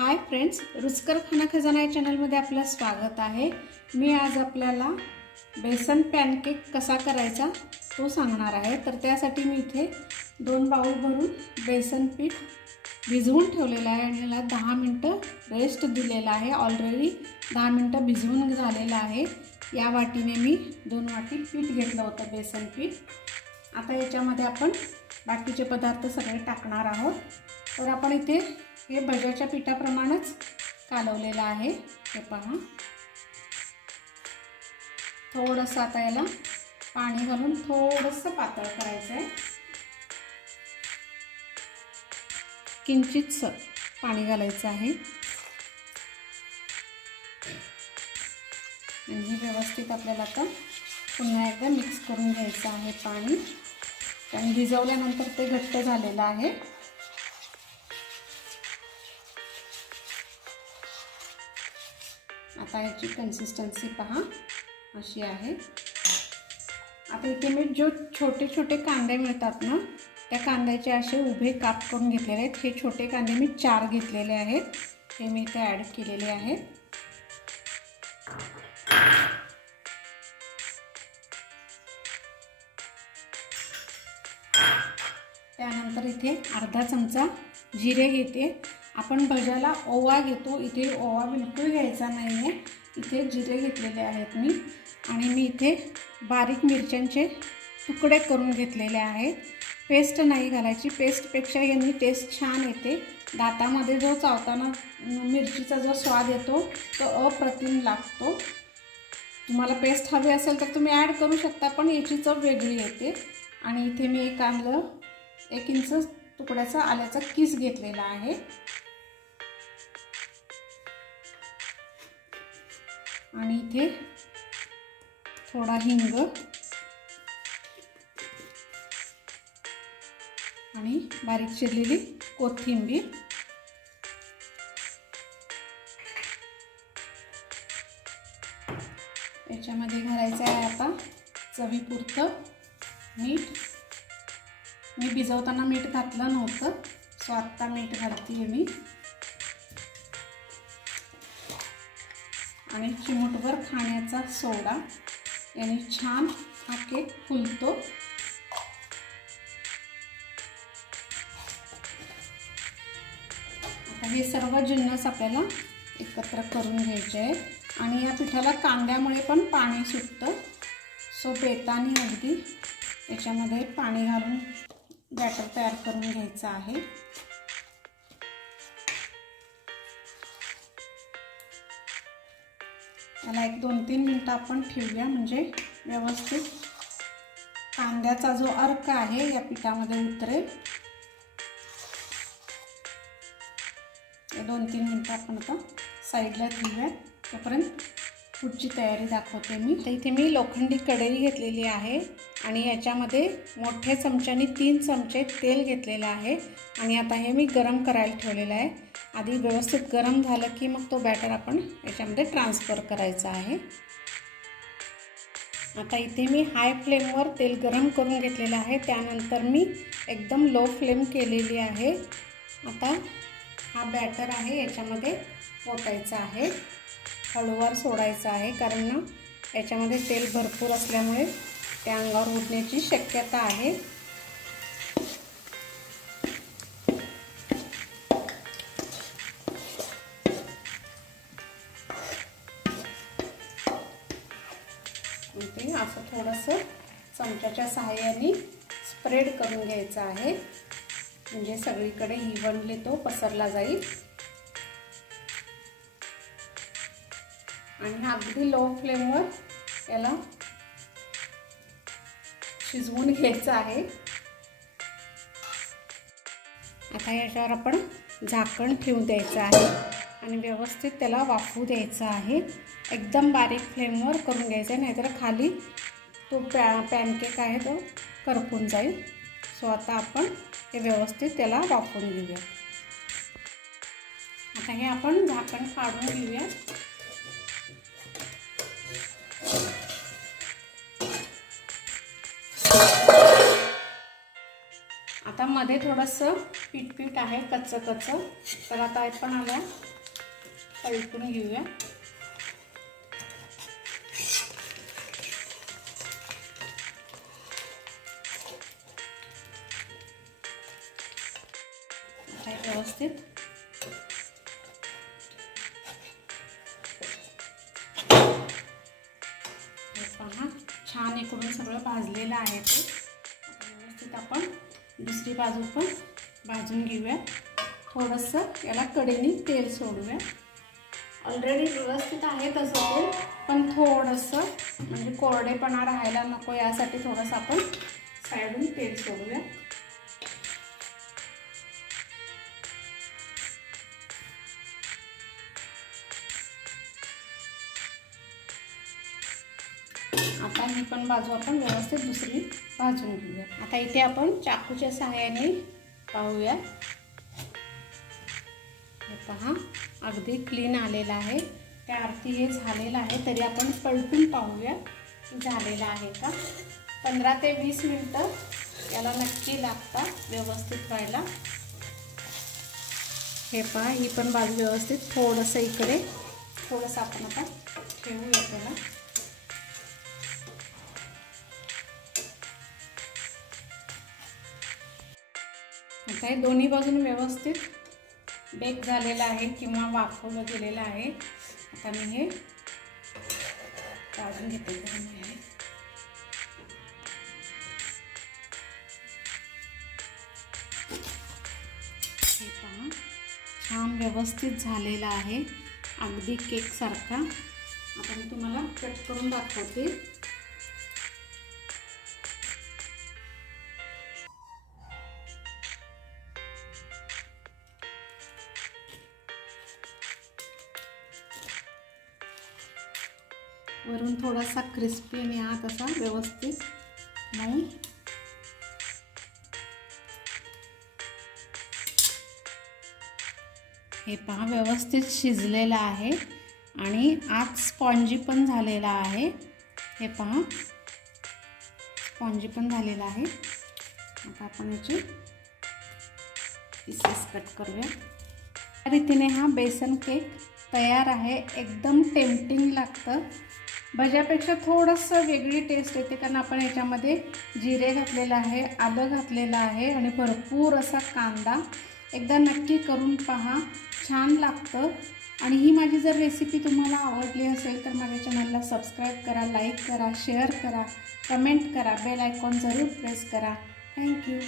Hi friends, रुचकर खाना खजाना या चॅनलमध्ये आपलं स्वागत आहे। मी आज आपल्याला बेसन पॅनकेक कसा करायचा तो सांगणार आहे। तर त्यासाठी मी इथे 2 बाउल भरून बेसन पीठ भिजवून ठेवलेलं आहे आणि याला 10 मिनिटं रेस्ट दिलेला आहे। ऑलरेडी 10 मिनिटं भिजवून झालेलं आहे। या वाटीने मी 2 वाटी पीठ घेतलं होतं बेसन पीठ। आता याच्यामध्ये आपण बाकीचे पदार्थ सगळे टाकणार आहोत। तर आपण इथे हे भज्याच्या पिठाप्रमाणेच कालवलेलं आहे। हे पहा, थोडंसं आता याला पाणी घालून थोडंसं पातळ करायचं आहे। किंचितसं पाणी घालायचं आहे आणि व्यवस्थित आपल्याला आता पुन्हा एकदा मिक्स करून घ्यायचं आहे पाणी, कारण भिजवल्यानंतर ते घट्ट झालेलं आहे। आता याची कन्सिस्टन्सी पहा, अशी आहे। आता इथे मी जो छोटे छोटे कांदे मिळतात ना, त्या कांद्याचे असे उभे काप करून घेतलेले आहेत। हे छोटे कांदे मी 4 घेतलेले आहेत, हे मी इथे ॲड केलेले आहेत। त्यानंतर इथे अर्धा चमचा जिरे घेते। आपण भज्याला ओवा घेतो, इथे ओवा बिलकुल घ्यायचा नाही आहे। इथे जिरे घेतलेले आहेत मी, आणि मी इथे बारीक मिरच्यांचे तुकडे करून घेतलेले आहेत। पेस्ट नाही घालायची, पेस्टपेक्षा यांनी टेस्ट छान येते। दातामध्ये जो चावताना मिरचीचा जो स्वाद येतो तो अप्रतिम लागतो। तुम्हाला पेस्ट हवी असेल तर तुम्ही ॲड करू शकता, पण याची चव वेगळी येते। आणि इथे मी 1 इंच तुकड्याचा आल्याचा किस घेतलेला आहे, आणि इथे थोडा हिंग आणि बारीक चिरलेली कोथिंबीर। याच्यामध्ये घालायचं आहे आता चवीपुरतं मीठ। मी भिजवताना मीठ घातलं नव्हतं, सो आत्ता मीठ घालते मी, आणि चिमूटभर खाण्याचा सोडा। याने छान हा केक फुलतो। आता हे सर्व जिन्नस आपल्याला एकत्र करून घ्यायचे आहेत, आणि या पिठाला कांद्यामुळे पण पाणी सुटतं, सो बेताने अगदी याच्यामध्ये पाणी घालून बॅटर तयार करून घ्यायचं आहे। याला 1-2-3 मिनिटं आपण ठेवूया, म्हणजे व्यवस्थित कांद्याचा जो अर्क आहे या पिठामध्ये उतरेल। 2-3 मिनिटं आपण आता साईडला ठेवूया, तोपर्यंत पुढची तयारी दाखवते मी। तर इथे मी लोखंडी कढई घेतलेली आहे, आणि याच्यामध्ये मोठ्या चमच्याने 3 चमचे तेल घेतलेलं आहे, आणि आता हे मी गरम करायला ठेवलेलं आहे। आधी व्यवस्थित गरम झालं की मग तो बॅटर आपण याच्यामध्ये ट्रान्सफर करायचा आहे। आता इथे मी हाय फ्लेमवर तेल गरम करून घेतलेलं आहे, त्यानंतर मी एकदम लो फ्लेम केलेली आहे। आता हा बॅटर आहे याच्यामध्ये ओतायचा आहे, हळूवार सोडायचा आहे, कारण ना याच्यामध्ये तेल भरपूर असल्यामुळे त्या अंगावर उडण्याची शक्यता आहे। ते असं थोडंसं चमच्याच्या सहाय्याने स्प्रेड करून घ्यायचं आहे, म्हणजे सगळीकडे इव्हनली तो पसरला जाईल। आणि अगदी लो फ्लेमवर याला शिजवून घ्यायचं आहे। आता याच्यावर आपण झाकण ठेवून द्यायचं आहे आणि व्यवस्थित त्याला वाफू द्यायचं आहे। एकदम बारीक फ्लेमवर करून घ्यायचं आहे, नाहीतर खाली तो पॅनकेक आहे तो करपून जाईल। सो आता आपण हे व्यवस्थित त्याला वाफवून घेऊया। आता हे आपण झाकण काढून घेऊया। आता मध्ये थोडंसं पीठ आहे, कच्चं, तर आता आपण पलटून घेऊया। व्यवस्थित पहा, छान इकडून सगळं भाजलेलं आहे ते। व्यवस्थित आपण दुसरी बाजू पण भाजून घेऊया। थोडंसं याला कढईने तेल सोडूया। ऑलरेडी व्यवस्थित आहे तसं तेल, पण थोडंसं म्हणजे कोरडेपणा राहायला नको यासाठी थोडंसं आपण साईडून तेल सोडूया। आता ही पण बाजू आपण व्यवस्थित दुसरी भाजून घेऊया। आता इथे आपण चाकूच्या सहाय्याने पाहूया। हे पहा, अगदी क्लीन आलेला आहे। त्या अर्थी हे झालेलं आहे, तरी आपण पलटून पाहूया झालेलं आहे का। 15 ते 20 मिनिटं याला नक्की लागतात व्यवस्थित व्हायला। हे पहा, ही पण बाजू व्यवस्थित थोडंसं इकडे थोडंसं आपण आता ठेवूया त्याला। आता हे दोन्ही बाजून व्यवस्थित बेक झालेलं आहे किंवा वाफवलं गेलेलं आहे। आता मी हे काढून घेते। हे पहा, छान व्यवस्थित झालेलं आहे, अगदी केक सारखा। आता मी तुम्हाला कट करून दाखवते। वरून थोडासा क्रिस्पी आणि आत असा व्यवस्थित मऊ। हे पहा, व्यवस्थित शिजलेला आहे आणि आत स्पॉन्जी पण झालेला आहे। हे पहा, स्पॉन्जी पण झालेला आहे। आता आपण याचे पीसेस कट करूया। या रीतीने हा बेसन केक तयार आहे। एकदम टेम्पटिंग लागतं। भज्यापेक्षा थोडंसं वेगळी टेस्ट येते, कारण आपण याच्यामध्ये जिरे घातलेलं आहे, आलं घातलेलं आहे आणि भरपूर असा कांदा। एकदा नक्की करून पहा, छान लागतं। आणि ही माझी जर रेसिपी तुम्हाला आवडली असेल तर माझ्या चॅनलला सबस्क्राईब करा, लाईक करा, शेअर करा, कमेंट करा, बेल आयकॉन जरूर प्रेस करा। थँक्यू।